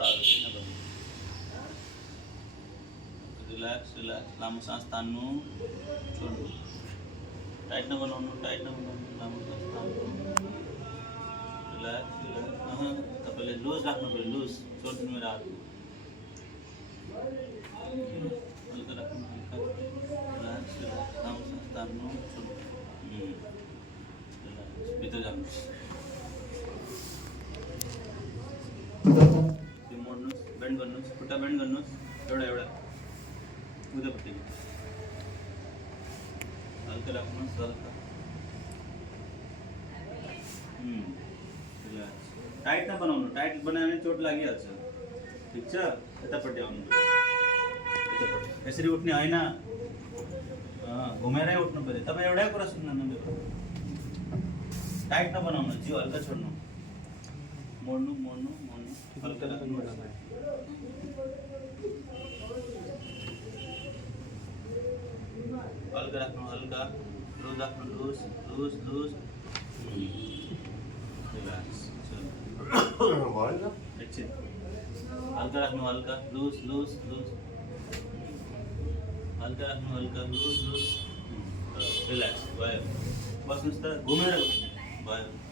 बड़ा relax relax लामो सांस तान्नु छोड्नु टाइट नबनाउनु लामो सांस तान्नु रिलैक्स रिलैक्स तपाईँले लुज राख्नु पऱ्यो लुज छोड्नु मेरो हात हल्का राख्नु हल्का रिलैक्स रिलैक्स लामो सांस तान्नु छोड्नु रिलैक्स भित्र जानु त्यो मोड्नुहोस् बेन्ड गर्नुहोस् खुट्टा बेन्ड गर्नुहोस् एउटा एउटा उतापट्टि हल्का राख्नुहोस् हल्का रिल्याक्स टाइट नबनाउनु टाइट बनायो भने चोट लागिहाल्छ ठिक छ यतापट्टि आउनु यतापट्टि यसरी उठ्ने होइन घुमेरै उठ्नु पऱ्यो तपाईँ एउटै कुरा सुन्नु मेरो टाइट नबनाउनु जिउ हल्का छोड्नु मोड्नु मोड्नु मोड्नु हल्का राख्नु हल्का राख्नु हल्का लुज राख्नु लुज लुज लुज रिल्याक्स एकछिन हल्का राख्नु हल्का लुज लुज लुज हल्का राख्नु हल्का लुज लुज रिल्याक्स भयो बस्नुहोस् त घुमेर भयो